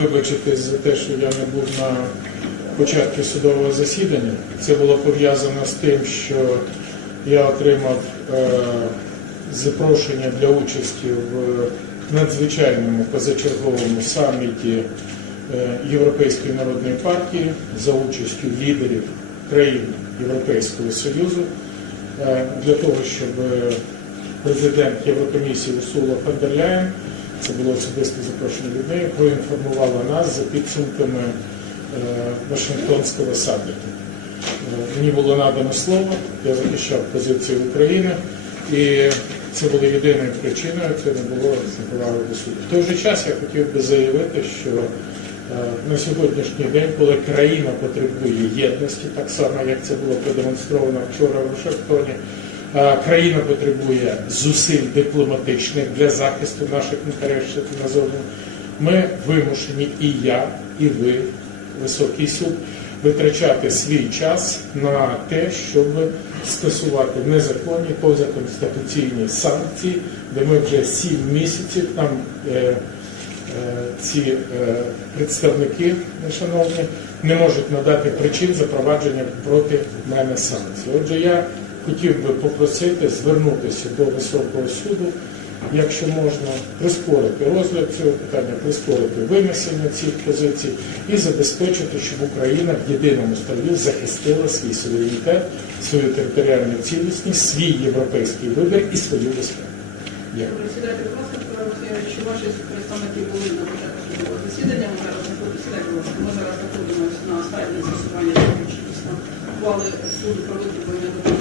Вибачити за те, що я не був на початку судового засідання. Це було пов'язано з тим, що я отримав е, запрошення для участі в надзвичайному позачерговому саміті е, Європейської народної партії за участю лідерів країн Європейського Союзу е, для того, щоб президент Єврокомісії Урсула фон дер Ляєн, це було особисте запрошення від неї, проінформувала нас за підсумками е, Вашингтонського саміту. Е, Мені було надано слово, я захищав позицію України, і це було єдиною причиною, це не було поваги до суду. В той же час я хотів би заявити, що е, на сьогоднішній день, коли країна потребує єдності, так само як це було продемонстровано вчора в Вашингтоні, країна потребує зусиль дипломатичних для захисту наших інтересів назовні. Ми вимушені і я, і ви, високий суд, витрачати свій час на те, щоб скасувати незаконні позаконституційні санкції, де ми вже сім місяців там е, е, ці е, представники, шановні, не можуть надати причин запровадження проти мене санкцій. Отже, я хотів би попросити звернутися до високого суду, якщо можна, прискорити розгляд цього питання, прискорити винесення цих позицій і забезпечити, щоб Україна в єдиному строю захистила свій суверенітет, свою територіальну цілісність, свій європейський вибір і свою безпеку. Дякую. Чи ваші представники були на початку засідання? Ми зараз знаходимося, на стадії з'ясування технічних ухвали суду про витребування